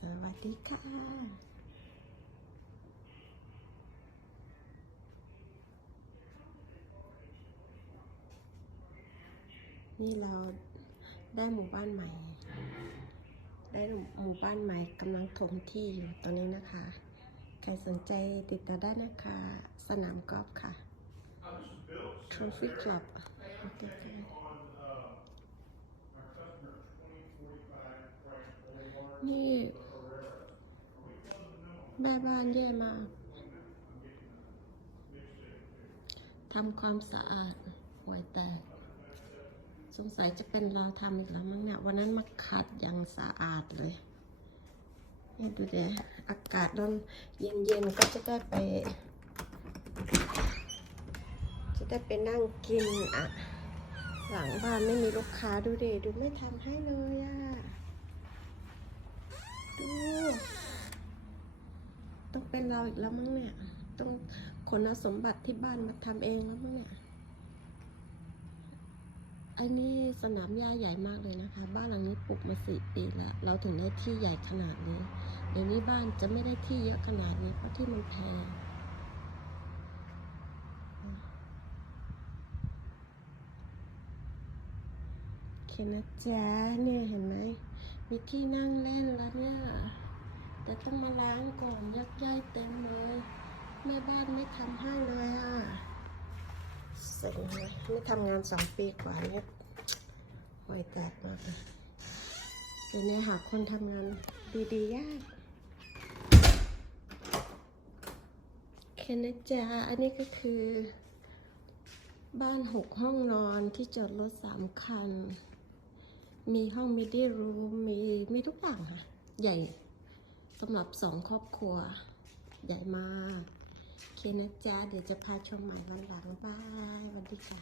สวัสดีค่ะนี่เราได้หมู่บ้านใหม่ ได้หมู่บ้านใหม่กำลังถมที่อยู่ตรงนี้นะคะ ใครสนใจติดต่อได้นะคะ สนามกอล์ฟค่ะ Trophy Club โอเคค่ะนี่ แม่บ้านเย่มากทำความสะอาดห่วยแตก สงสัยจะเป็นเราทำอีกแล้วมั้งเนี่ย วันนั้นมาขัดอย่างสะอาดเลยนี่ดูเดี๋ยวอากาศร้อนเย็นๆก็จะได้ไป จะได้ไปนั่งกินอะ หลังบ้านไม่มีลูกค้าดูเดดูไม่ทำให้เลยอะ ดู ต้องเป็นเราอีกแล้วมั้งเนี่ย ต้องขนเอาสมบัติที่บ้านมาทำเองแล้วมั้งเนี่ยอันนี้สนามหญ้าใหญ่มากเลยนะคะ บ้านหลังนี้ปลูกมาสี่ปีแล้วเราถึงได้ที่ใหญ่ขนาดนี้เดี๋ยวนี้บ้านจะไม่ได้ที่เยอะขนาดนี้เพราะที่มันแพงโอเคนะจ๊ะเนี่ยเห็นไหมมีที่นั่งเล่นแล้วเนี่ย ต้องมาล้างก่อนยักย้ายเต็มเลยแม่บ้านไม่ทำให้เลยอะเสร็จเลยไม่ทำงานสองปีกว่าเนี่ยห่วยแตกมากเลยเดี๋ยวนี้หาคนทำงานดีๆยากเคนะจ๊ะอันนี้ก็คือ บ้านหกห้องนอนที่จอดรถสามคัน มีห้องมิดี้รูมมีมีทุกอย่างค่ะ ใหญ่ สำหรับสองครอบครัว ใหญ่มาก โอเคนะจ๊ะ เดี๋ยวจะพาชมใหม่วันหลัง บาย วันดีค่ะ